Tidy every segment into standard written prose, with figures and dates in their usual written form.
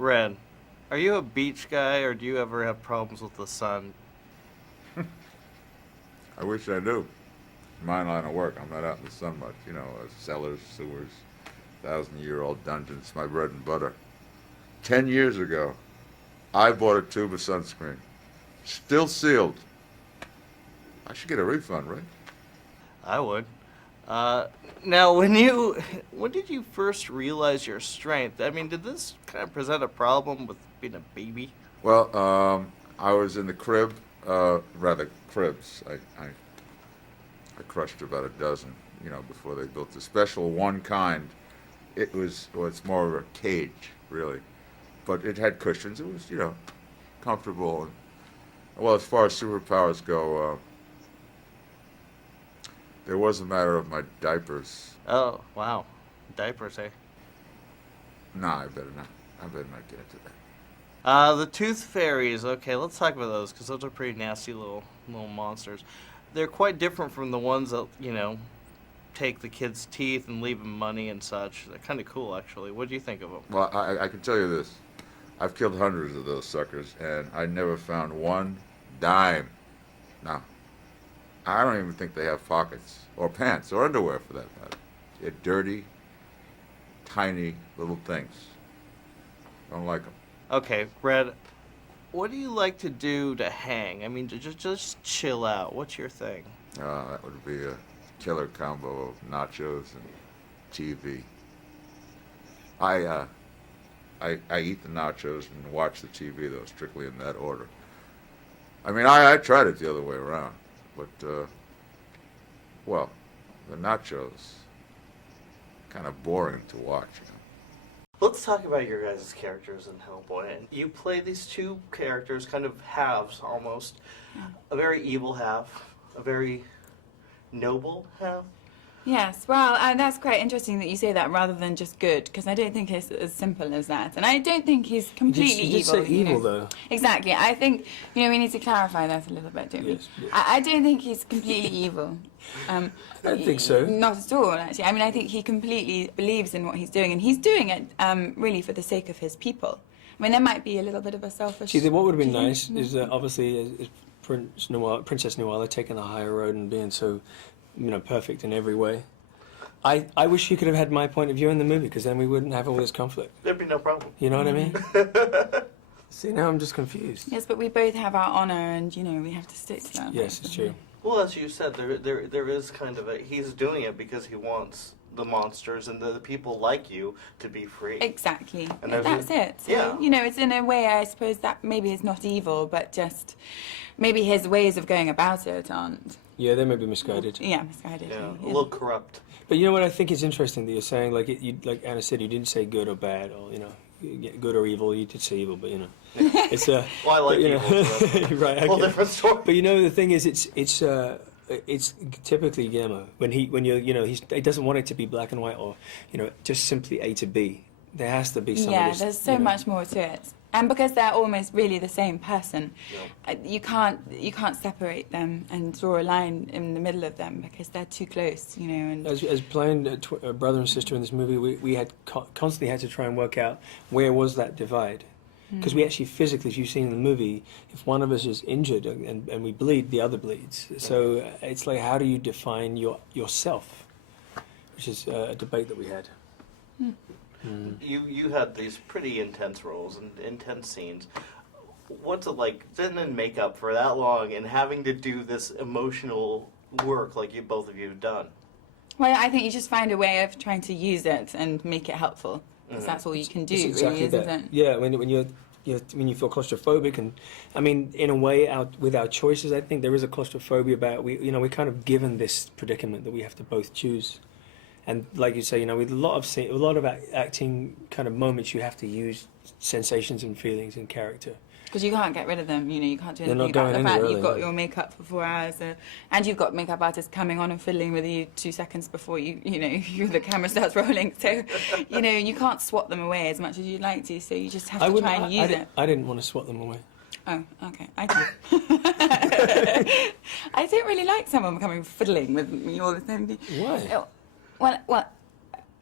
Red, are you a beach guy or do you ever have problems with the sun? I wish I do. My line of work, I'm not out in the sun much. Cellars, sewers, 1,000-year-old dungeons, my bread and butter. 10 years ago, I bought a tube of sunscreen. Still sealed. I should get a refund, right? I would. Now, when did you first realize your strength? I mean, did this kind of present a problem with being a baby? Well, I was in the crib, cribs. I crushed about a dozen, before they built the special one kind. It's more of a cage, really. But it had cushions. It was, comfortable. Well, as far as superpowers go, there was a matter of my diapers. Oh, wow. Diapers, eh? Nah, I better not get into that. The tooth fairies. Okay, let's talk about those, because those are pretty nasty little monsters. They're quite different from the ones that, take the kids' teeth and leave them money and such. They're kind of cool, actually. What do you think of them? Well, I can tell you this. I've killed hundreds of those suckers, and I never found one dime. No. I don't even think they have pockets, or pants, or underwear, for that matter. They're dirty, tiny little things. Don't like them. Okay, Red, what do you like to do to hang? I mean, to just chill out. What's your thing? That would be a killer combo of nachos and TV. I eat the nachos and watch the TV, though, strictly in that order. I mean, I tried it the other way around, but, well, the nachos, kind of boring to watch, Let's talk about your guys' characters in Hellboy. And you play these two characters, kind of halves, almost. A very evil half, a very noble half. Yes, well, that's quite interesting that you say that rather than just good, because I don't think it's as simple as that. And I don't think he's completely evil. You did say evil, though. Exactly. I think, we need to clarify that a little bit, don't we? Yes. I don't think he's completely evil. I don't think so. Not at all, actually. I mean, I think he completely believes in what he's doing, and he's doing it really for the sake of his people. I mean, there might be a little bit of a selfish... See, what would have been nice is that, obviously, as Princess Noir taking the higher road and being so... perfect in every way. I wish you could have had my point of view in the movie, because then we wouldn't have all this conflict. There'd be no problem. You know what I mean? See, now I'm just confused. Yes, but we both have our honor, and, we have to stick to that. Yes, it's true. Well, as you said, there is kind of he's doing it because he wants the monsters and the people like you to be free. Exactly. And that's it. So, yeah. It's in a way, I suppose, that maybe is not evil, but just maybe his ways of going about it aren't. Yeah, they may be misguided. Yeah, misguided. Yeah, a little corrupt. But you know what I think is interesting that you're saying, like Anna said, you didn't say good or bad, or good or evil. You did say evil, but it's well, I like evil. So right. Okay. Whole different story. But the thing is, it's typically Guillermo he doesn't want it to be black and white or just simply A to B. There has to be some. Yeah, there's so much more to it. And because they're almost really the same person, you can't separate them and draw a line in the middle of them because they're too close, And as playing a brother and sister in this movie, we had constantly had to try and work out where was that divide, because we actually physically, as you've seen in the movie, if one of us is injured and we bleed, the other bleeds. So it's like, how do you define yourself, which is a debate that we had. You had these pretty intense roles and intense scenes. What's it like sitting in makeup for that long and having to do this emotional work like both of you have done? Well, I think you just find a way of trying to use it and make it helpful, because that's all you can do, exactly really, isn't it? Yeah, when you feel claustrophobic, and I mean, in a way, with our choices, I think there is a claustrophobia about we're kind of given this predicament that we have to both choose. And like you say, with a lot of acting kind of moments, you have to use sensations and feelings in character. Because you can't get rid of them, you can't do They're anything not about the going fact anywhere, that you've got really. your makeup for 4 hours, and you've got makeup artists coming on and fiddling with you 2 seconds before the camera starts rolling. So, you can't swat them away as much as you'd like to. So you just have to try and use it. I didn't want to swat them away. Oh, okay. I do. I don't really like someone coming fiddling with me all the time. Why? Well,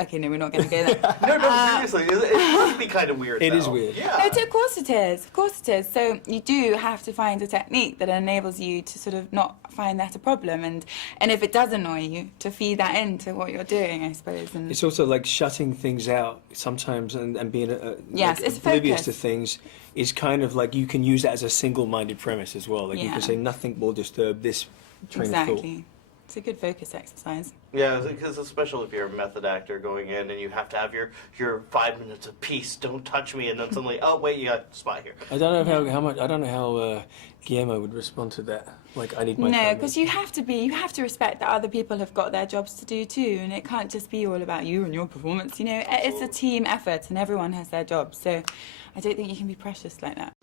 Okay, no, we're not going to go there. No, seriously, it must be kind of weird. It though. is weird. Yeah. No, of course it is. Of course it is. So you do have to find a technique that enables you to sort of not find that a problem, and if it does annoy you, to feed that into what you're doing, I suppose. And It's also like shutting things out sometimes and being Yes, like it's oblivious focus. to things is kind of like you can use that as a single-minded premise as well. Like you Yeah. can say nothing will disturb this train of thought. exactly. It's a good focus exercise. Yeah, because especially if you're a method actor going in and you have to have your 5 minutes of peace, don't touch me, and then suddenly, oh wait, you got a spot here. I don't know how much. I don't know how Guillermo would respond to that. Like I need my. No, 5 because minutes. you have to respect that other people have got their jobs to do too, and it can't just be all about you and your performance. You know, it's a team effort, and everyone has their job. So I don't think you can be precious like that.